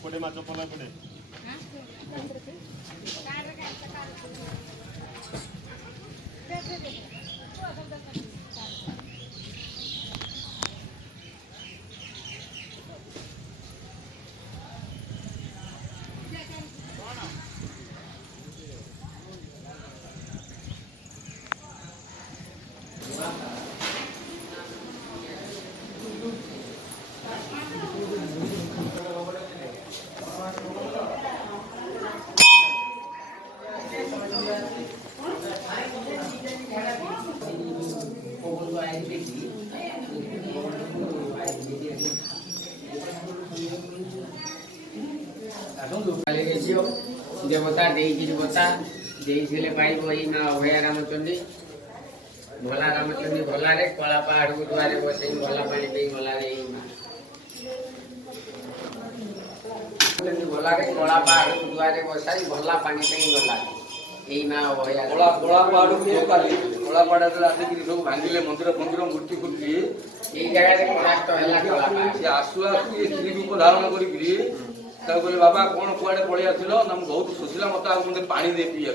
ଏପଟେ ମାଛ ପଲା ଏପଟେ देवता देवता देते पाइब यही माँ अभया रामचंडी भोला रामचंडी भोला रे कला पहाड़ को द्वारे बस भोला पानी पे भोला रे भोला रे कला पहाड़ को द्वारे बसाई भोला पानी पे भोला यही माँ अभया कला पहाड़ को कला पहाड़ आसिक सब भांगिले मंदिर मंदिर मूर्ति फूर्ति यही जगह नष्ट है आसु आसु स्त्री रूप धारण कर कहले बाबा कौन कुआड़े पलि आसल ना मुझे बहुत शोषिला मत आते पा दे पीया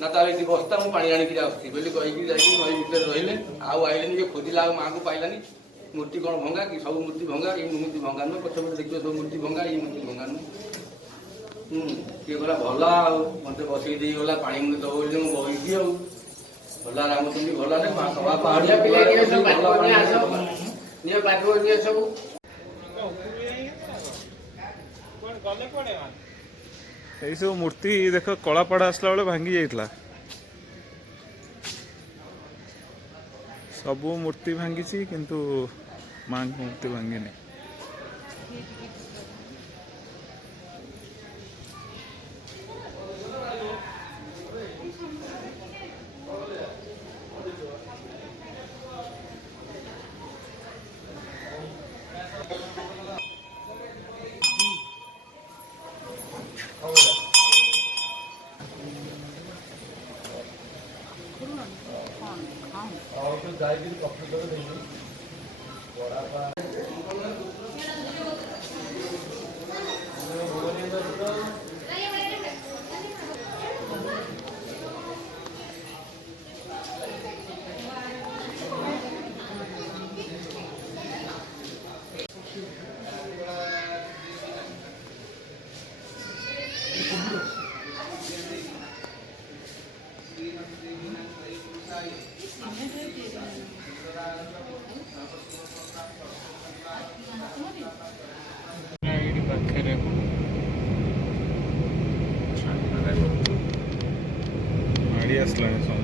ना तार ये बस्ता मुझे पानी आणिक आसती बोली कहीकि नई भितर रही आइले खोजिला माँ को पाइलानी मूर्ति कौन भंगा कि सब मूर्ति भंगा ये मूर्ति भंगा नुह पछपटे देखिए सब मूर्ति भंगा ये मूर्ति भंगा नुह किए गला भला मत बस गला पा मुझे दब बोली मुझे भला रामचंदी भला सब यही सब मूर्ति देख कलापड़ा आसला बेले भांगी जाइला सबू मूर्ति भांगी किंतु माँ मूर्ति भांगिनी माड़ी आसला